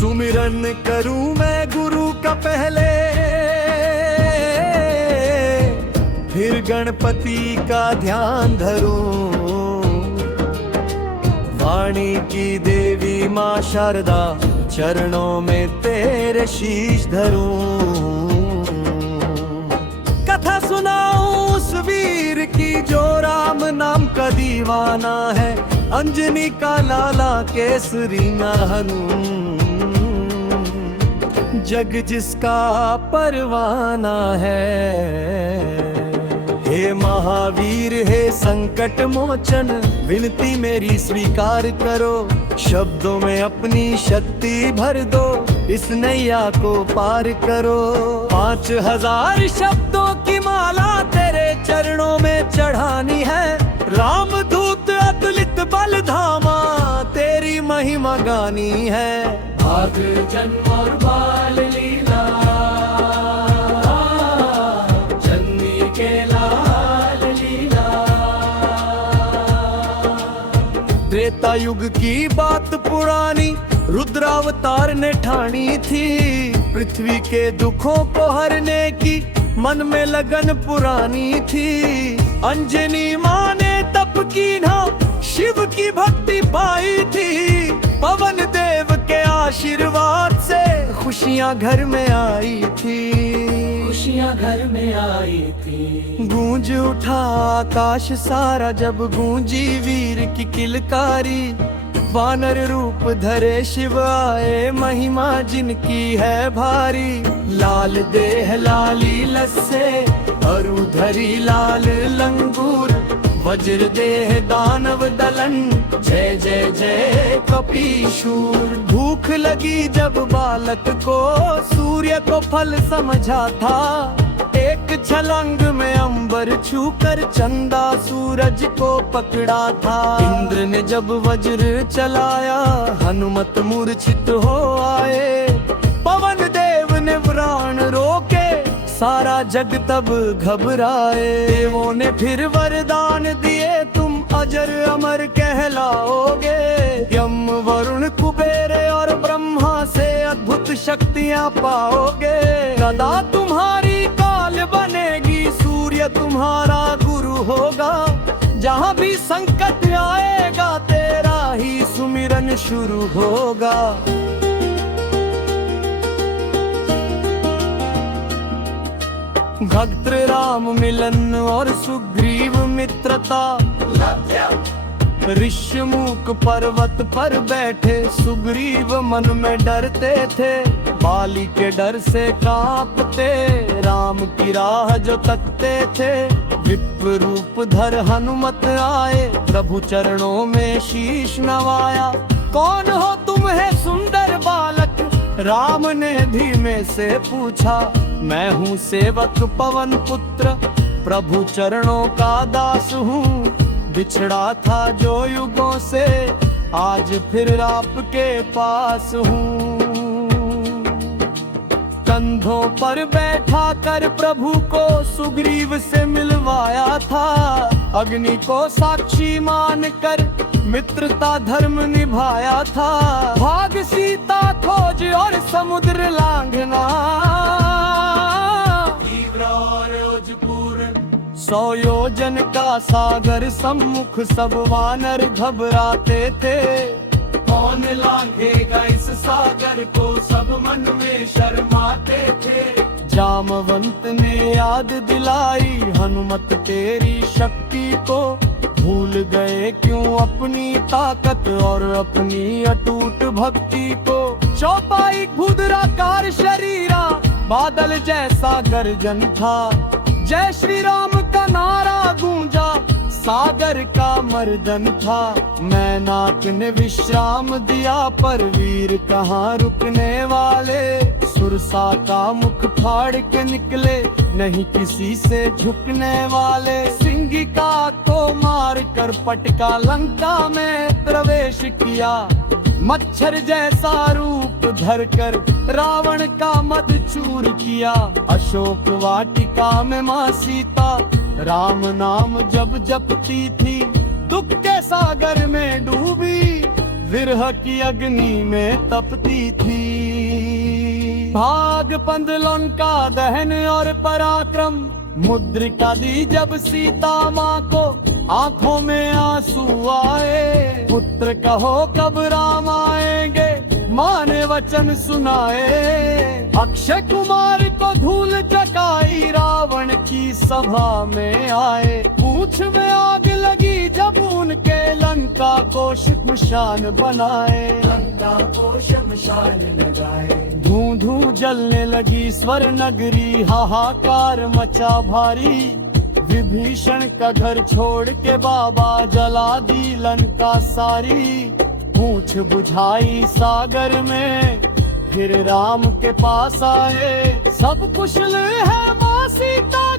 सुमिरन करूं मैं गुरु का पहले, फिर गणपति का ध्यान धरूं। वाणी की देवी माँ शारदा, चरणों में तेरे शीश धरूं। कथा सुनाऊं उस वीर की जो राम नाम का दीवाना है, अंजनी का लाला केसरी हनुम, जग जिसका परवाना है। हे महावीर हे संकट मोचन, विनती मेरी स्वीकार करो। शब्दों में अपनी शक्ति भर दो, इस नैया को पार करो। 5000 शब्दों की माला तेरे चरणों में चढ़ानी है। राम दूत अतुलित बल धामा, तेरी महिमा गानी है। भाग जन्म और बाल लीला, जन्मी के लाल लीला। त्रेता युग की बात पुरानी, रुद्रावतार ने ठानी थी। पृथ्वी के दुखों को हरने की मन में लगन पुरानी थी। अंजनी माँ ने तप की ना, शिव की भक्ति पाई थी। पवन देव के आशीर्वाद से खुशियाँ घर में आई थी। खुशियाँ घर में आई थी। गूंज उठा आकाश सारा जब गूंजी वीर की किलकारी। वानर रूप धरे शिव आए, महिमा जिनकी है भारी। लाल देह लाली लस्से, अरुधरी लाल लंगूर। वज्र देह दानव दलन, जय जय जय कपीशूर। भूख लगी जब बालक को, सूर्य को फल समझा था। एक छलांग में अंबर छूकर चंदा सूरज को पकड़ा था। इंद्र ने जब वज्र चलाया, हनुमत मूर्छित हो आए। पवन देव ने प्राण रोके, सारा जग तब घबराए। देवों ने फिर वरदान दिए, तुम अजर अमर कहलाओगे। यम वरुण कुबेर और ब्रह्मा से अद्भुत शक्तियाँ पाओगे। सदा तुम्हारी काल बनेगी, सूर्य तुम्हारा गुरु होगा। जहाँ भी संकट आएगा, तेरा ही सुमिरन शुरू होगा। भक्त राम मिलन और सुग्रीव मित्रता। ऋष्यमुख पर्वत पर बैठे सुग्रीव मन में डरते थे। बाली के डर से कांपते, राम की राह जो तकते थे। विप्र रूप धर हनुमत आए, प्रभु चरणों में शीश नवाया। कौन हो तुम है सुंदर बालक, राम ने धीमे से पूछा। मैं हूँ सेवक पवन पुत्र, प्रभु चरणों का दास हूँ। बिछड़ा था जो युगों से, आज फिर आपके पास हूँ। कंधों पर बैठा कर प्रभु को सुग्रीव से मिलवाया था। अग्नि को साक्षी मान कर मित्रता धर्म निभाया था। भाग सीता खोज और समुद्र लांघना, 100 योजन का सागर सम्मुख, सब वानर घबराते थे। कौन लांघेगा इस सागर को, सब मन में शर्माते थे। जामवंत ने याद दिलाई, हनुमत तेरी शक्ति को। भूल गए क्यों अपनी ताकत और अपनी अटूट भक्ति को। चौपाई खुदराकार शरीरा, बादल जैसा गर्जन था। जय श्री राम का नारा गूंजा, सागर का मर्दन था। मैनाक ने विश्राम दिया, पर वीर कहाँ रुकने वाले। सुरसा का मुख फाड़ के निकले, नहीं किसी से झुकने वाले। सिंगिका को मार कर पटका, लंका में प्रवेश किया। मच्छर जैसा रूप धरकर रावण का मद चूर किया। अशोक वाटिका में माँ सीता राम नाम जब जपती थी। दुख के सागर में डूबी विरह की अग्नि में तपती थी। भाग पंदलों का दहन और पराक्रम, मुद्रिका दी जब सीता माँ को, आंखों में आंसू आए। पुत्र कहो कब राम आएंगे, माँ ने वचन सुनाए। अक्षय कुमार को धूल चकाई, रावण की सभा में आए। पूंछ में आग लगी जब उनके, लंका को शमशान बनाए। लंका को शमशान लगाए। धूं धूं जलने लगी स्वर नगरी, हाहाकार मचा भारी। विभीषण का घर छोड़ के बाबा, जला दी लंका सारी। पूंछ बुझाई सागर में, फिर राम के पास आए। सब कुशल है माँ सीता,